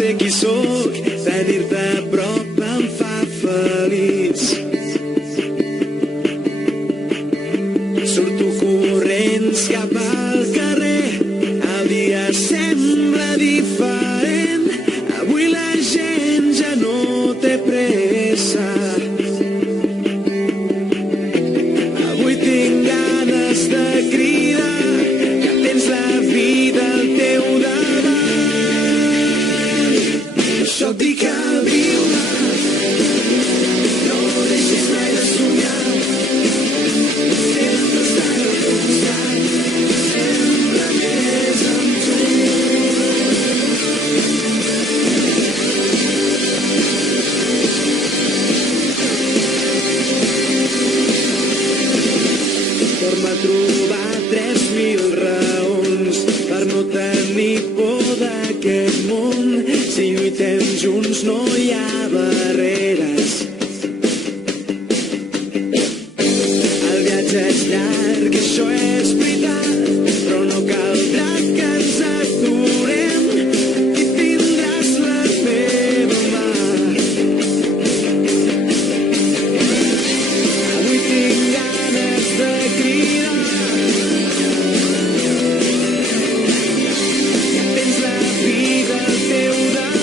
ser qui sóc, tenir-te a prop em fa feliç. Surto corrents cap al carrer, el dia sembla diferent, avui la gent ja no té pressa. Avui tinc ganes de cridar que tens la vida al teu davant. Això et dic a viure, no deixis mai de somiar, sempre estar al teu costat, sempre més amb tu. Torna a trobar 3.000 raons per no tenir por d'aquest món. Si lluitem junts no hi ha barreres. El viatge és llarg, això és veritat, però no caldrà que ens aturem i tindràs la meva mà. Avui tinc ganes de cridar que tens la vida al teu davant.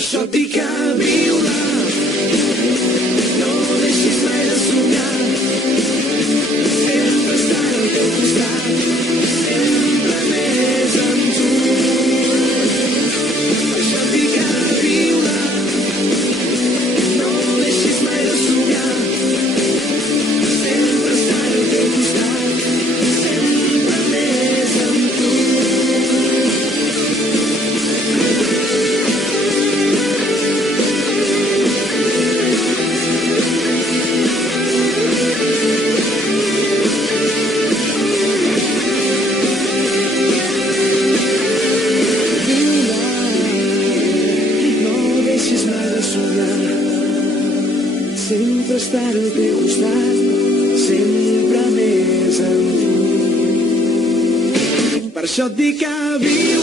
Això et dic a viure, no deixis mai de somiar, sempre estar al teu costat, sempre més amb tu. Això et dic a viure, no deixis mai de somiar, sempre estar al teu costat, sempre més amb tu. No deixis mai de somiar, sempre estar al teu costat, sempre més amb tu. Per això et dic a viure.